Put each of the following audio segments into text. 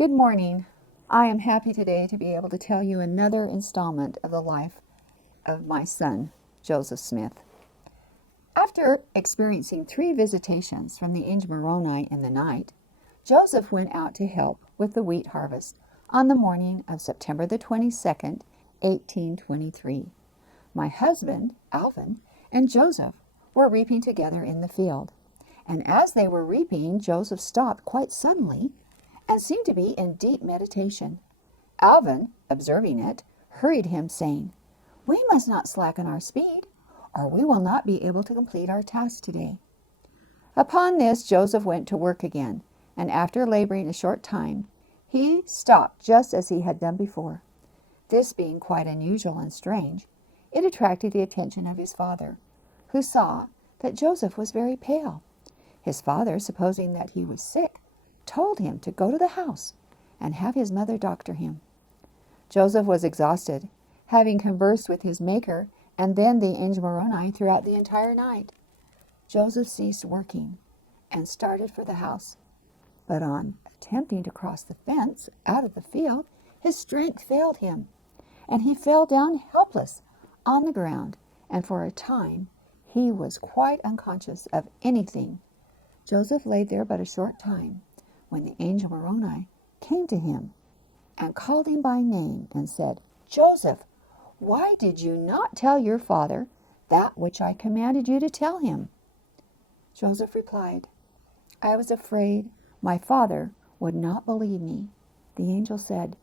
Good morning. I am happy today to be able to tell you another installment of the life of my son, Joseph Smith. After experiencing 3 visitations from the angel Moroni in the night, Joseph went out to help with the wheat harvest on the morning of September the 22nd, 1823. My husband, Alvin, and Joseph were reaping together in the field. And as they were reaping, Joseph stopped quite suddenly and seemed to be in deep meditation. Alvin, observing it, hurried him, saying, "We must not slacken our speed, or we will not be able to complete our task today." Upon this, Joseph went to work again, and after laboring a short time, he stopped just as he had done before. This being quite unusual and strange, it attracted the attention of his father, who saw that Joseph was very pale. His father, supposing that he was sick, told him to go to the house and have his mother doctor him. Joseph was exhausted, having conversed with his Maker and then the angel Moroni throughout the entire night. Joseph ceased working and started for the house. But on attempting to cross the fence out of the field, his strength failed him, and he fell down helpless on the ground, and for a time he was quite unconscious of anything. Joseph lay there but a short time, when the angel Moroni came to him and called him by name and said, "Joseph, why did you not tell your father that which I commanded you to tell him?" Joseph replied, "I was afraid my father would not believe me." The angel said,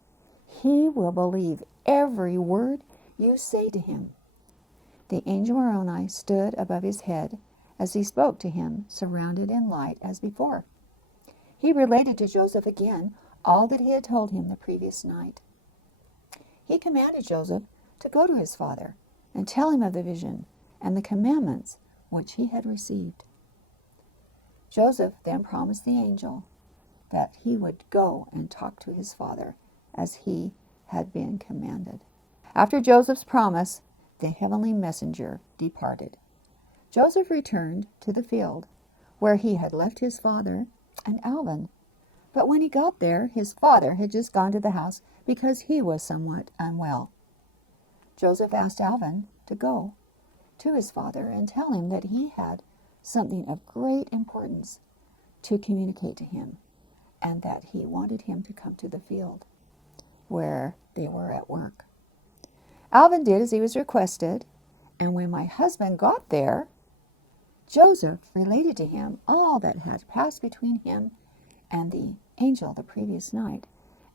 "He will believe every word you say to him." The angel Moroni stood above his head as he spoke to him, surrounded in light as before. He related to Joseph again all that he had told him the previous night. He commanded Joseph to go to his father and tell him of the vision and the commandments which he had received. Joseph then promised the angel that he would go and talk to his father as he had been commanded. After Joseph's promise, the heavenly messenger departed. Joseph returned to the field where he had left his father and Alvin. But when he got there, his father had just gone to the house because he was somewhat unwell. Joseph asked Alvin to go to his father and tell him that he had something of great importance to communicate to him, and that he wanted him to come to the field where they were at work. Alvin did as he was requested, and when my husband got there, Joseph related to him all that had passed between him and the angel the previous night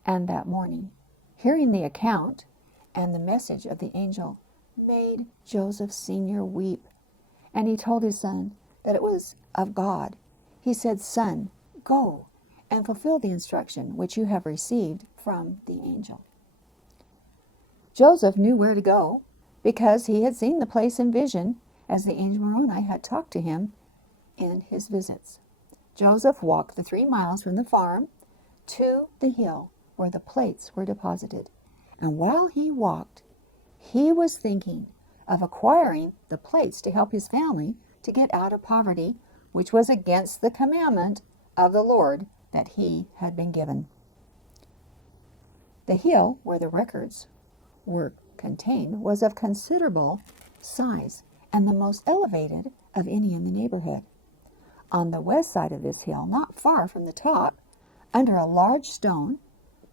and that morning. Hearing the account and the message of the angel made Joseph Sr. weep, and he told his son that it was of God. He said, "Son, go and fulfill the instruction which you have received from the angel." Joseph knew where to go because he had seen the place in vision as the angel Moroni had talked to him in his visits. Joseph walked the 3 miles from the farm to the hill where the plates were deposited. And while he walked, he was thinking of acquiring the plates to help his family to get out of poverty, which was against the commandment of the Lord that he had been given. The hill where the records were contained was of considerable size and the most elevated of any in the neighborhood. On the west side of this hill, not far from the top, under a large stone,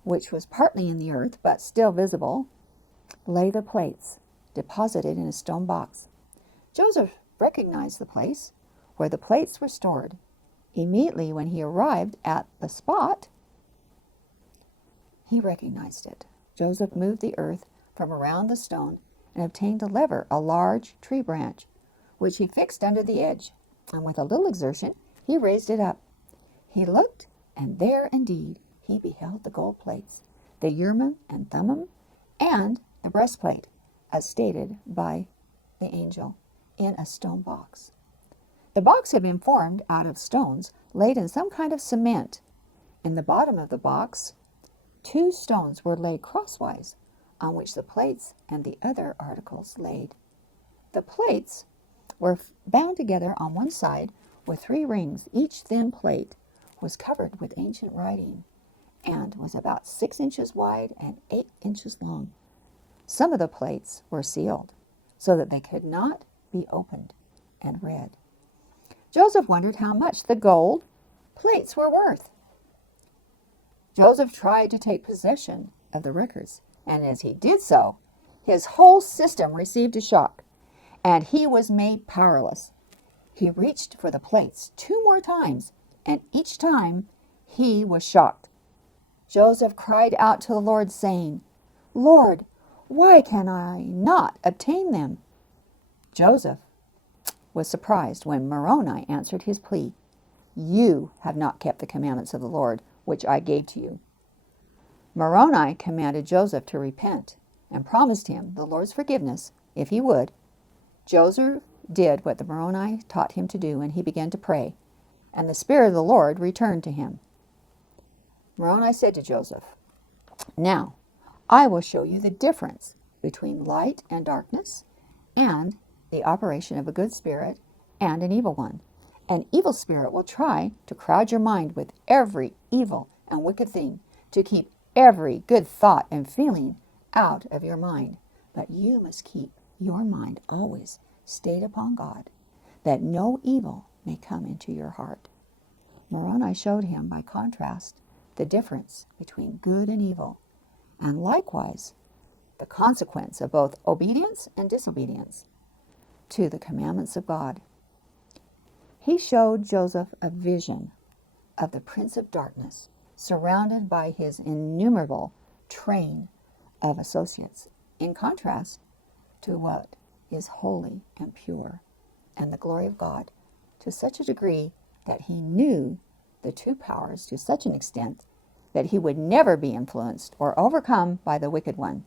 which was partly in the earth but still visible, lay the plates, deposited in a stone box. Joseph recognized the place where the plates were stored. Immediately when he arrived at the spot, he recognized it. Joseph moved the earth from around the stone and obtained a lever, a large tree branch, which he fixed under the edge, and with a little exertion he raised it up. He looked, and there indeed he beheld the gold plates, the Urim and Thummim, and the breastplate, as stated by the angel, in a stone box. The box had been formed out of stones laid in some kind of cement. In the bottom of the box, 2 stones were laid crosswise, on which the plates and the other articles laid. The plates were bound together on one side with 3 rings. Each thin plate was covered with ancient writing, and was about 6 inches wide and 8 inches long. Some of the plates were sealed so that they could not be opened and read. Joseph wondered how much the gold plates were worth. Joseph tried to take possession of the records, and as he did so, his whole system received a shock, and he was made powerless. He reached for the plates 2 more times, and each time he was shocked. Joseph cried out to the Lord, saying, "Lord, why can I not obtain them?" Joseph was surprised when Moroni answered his plea. "You have not kept the commandments of the Lord, which I gave to you." Moroni commanded Joseph to repent and promised him the Lord's forgiveness if he would. Joseph did what the Moroni taught him to do, and he began to pray, and the Spirit of the Lord returned to him. Moroni said to Joseph, "Now I will show you the difference between light and darkness, and the operation of a good spirit and an evil one. An evil spirit will try to crowd your mind with every evil and wicked thing, to keep every good thought and feeling out of your mind. But you must keep your mind always stayed upon God, that no evil may come into your heart." Moroni showed him, by contrast, the difference between good and evil, and likewise the consequence of both obedience and disobedience to the commandments of God. He showed Joseph a vision of the Prince of Darkness, surrounded by his innumerable train of associates, in contrast to what is holy and pure, and the glory of God, to such a degree that he knew the two powers to such an extent that he would never be influenced or overcome by the wicked one.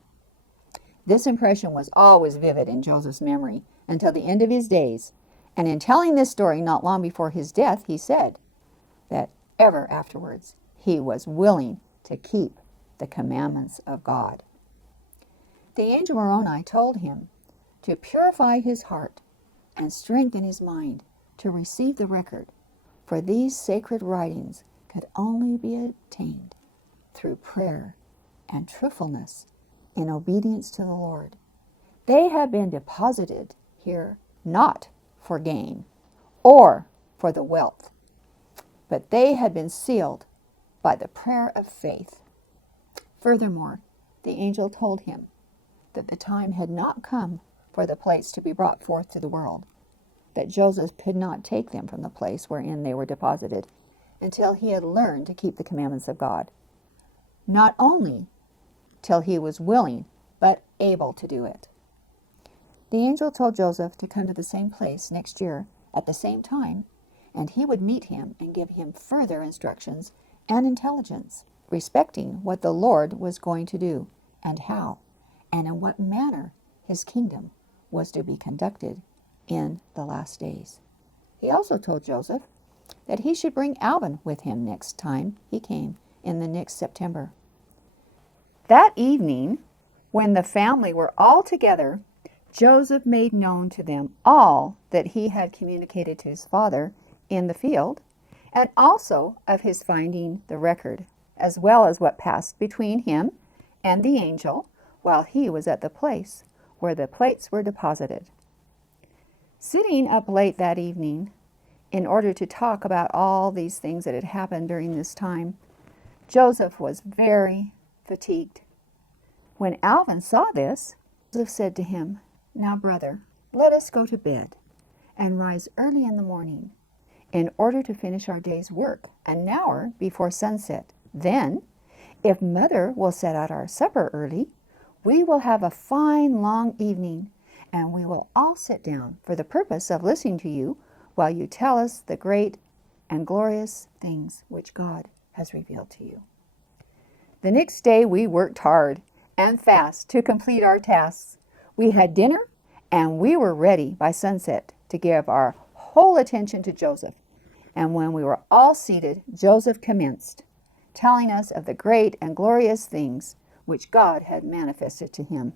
This impression was always vivid in Joseph's memory until the end of his days, and in telling this story not long before his death, he said that ever afterwards he was willing to keep the commandments of God. The angel Moroni told him to purify his heart and strengthen his mind to receive the record, for these sacred writings could only be obtained through prayer and truthfulness in obedience to the Lord. They have been deposited here not for gain or for the wealth, but they had been sealed by the prayer of faith. Furthermore, the angel told him that the time had not come for the plates to be brought forth to the world, that Joseph could not take them from the place wherein they were deposited until he had learned to keep the commandments of God, not only till he was willing, but able to do it. The angel told Joseph to come to the same place next year at the same time, and he would meet him and give him further instructions and intelligence respecting what the Lord was going to do, and how, and in what manner his kingdom was to be conducted in the last days. He also told Joseph that he should bring Alvin with him next time he came in the next September. That evening, when the family were all together, Joseph made known to them all that he had communicated to his father in the field, and also of his finding the record, as well as what passed between him and the angel while he was at the place where the plates were deposited. Sitting up late that evening, in order to talk about all these things that had happened during this time, Joseph was very fatigued. When Alvin saw this, Joseph said to him, "Now, brother, let us go to bed and rise early in the morning in order to finish our day's work an hour before sunset. Then, if mother will set out our supper early, we will have a fine long evening, and we will all sit down for the purpose of listening to you while you tell us the great and glorious things which God has revealed to you." The next day we worked hard and fast to complete our tasks. We had dinner, and we were ready by sunset to give our whole attention to Joseph. And when we were all seated, Joseph commenced, telling us of the great and glorious things which God had manifested to him,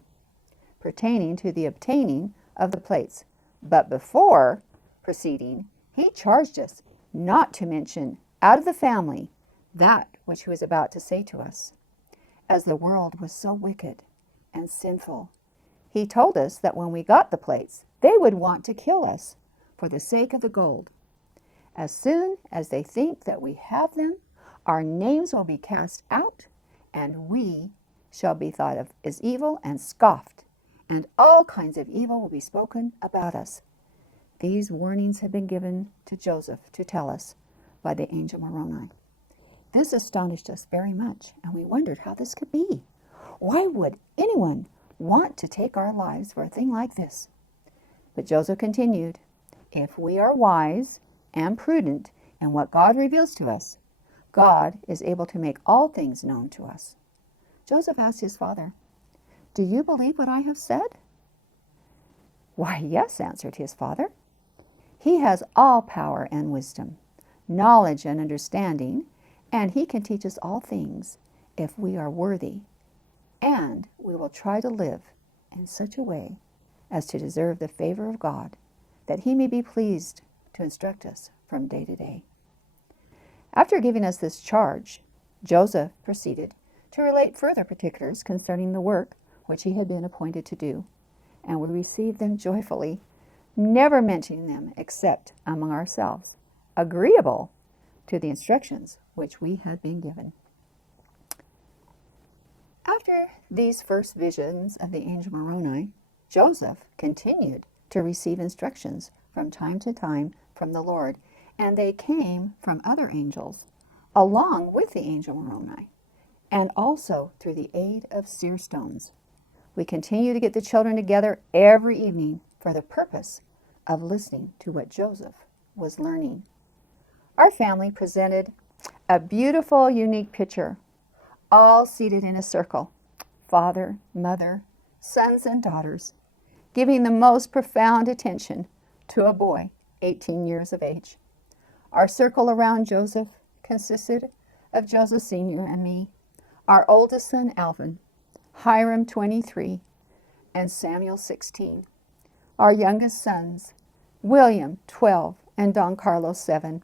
pertaining to the obtaining of the plates. But before proceeding, he charged us not to mention out of the family that which he was about to say to us. As the world was so wicked and sinful, he told us that when we got the plates, they would want to kill us for the sake of the gold. As soon as they think that we have them, our names will be cast out, and we shall be thought of as evil and scoffed, and all kinds of evil will be spoken about us. These warnings had been given to Joseph to tell us by the angel Moroni. This astonished us very much, and we wondered how this could be. Why would anyone want to take our lives for a thing like this? But Joseph continued, if we are wise and prudent in what God reveals to us, God is able to make all things known to us. Joseph asked his father, do you believe what I have said? Why, yes, answered his father. He has all power and wisdom, knowledge and understanding, and he can teach us all things if we are worthy, and we will try to live in such a way as to deserve the favor of God, that he may be pleased to instruct us from day to day. After giving us this charge, Joseph proceeded to relate further particulars concerning the work which he had been appointed to do, and we received them joyfully, never mentioning them except among ourselves, agreeable to the instructions which we had been given. After these first visions of the angel Moroni, Joseph continued to receive instructions from time to time from the Lord, and they came from other angels, along with the angel Moroni, and also through the aid of seer stones. We continue to get the children together every evening for the purpose of listening to what Joseph was learning. Our family presented a beautiful, unique picture, all seated in a circle, father, mother, sons, and daughters, giving the most profound attention to a boy 18 years of age. Our circle around Joseph consisted of Joseph Sr. and me, our oldest son Alvin, Hiram 23, and Samuel 16. Our youngest sons, William 12 and Don Carlos 7,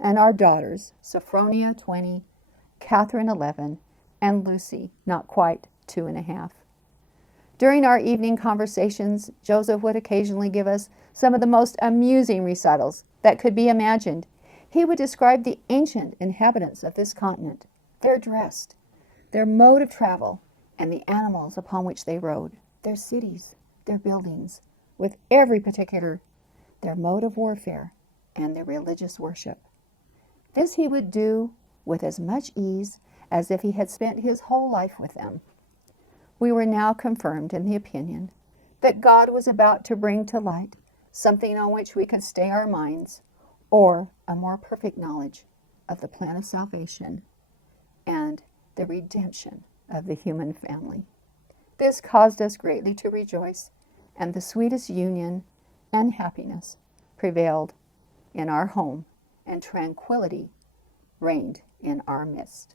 and our daughters, Sophronia 20, Catherine 11, and Lucy, not quite 2.5. During our evening conversations, Joseph would occasionally give us some of the most amusing recitals that could be imagined. He would describe the ancient inhabitants of this continent, their dress, their mode of travel, and the animals upon which they rode, their cities, their buildings, with every particular, their mode of warfare, and their religious worship. This he would do with as much ease as if he had spent his whole life with them. We were now confirmed in the opinion that God was about to bring to light something on which we could stay our minds, or a more perfect knowledge of the plan of salvation and the redemption of the human family. This caused us greatly to rejoice, and the sweetest union and happiness prevailed in our home, and tranquility reigned in our midst.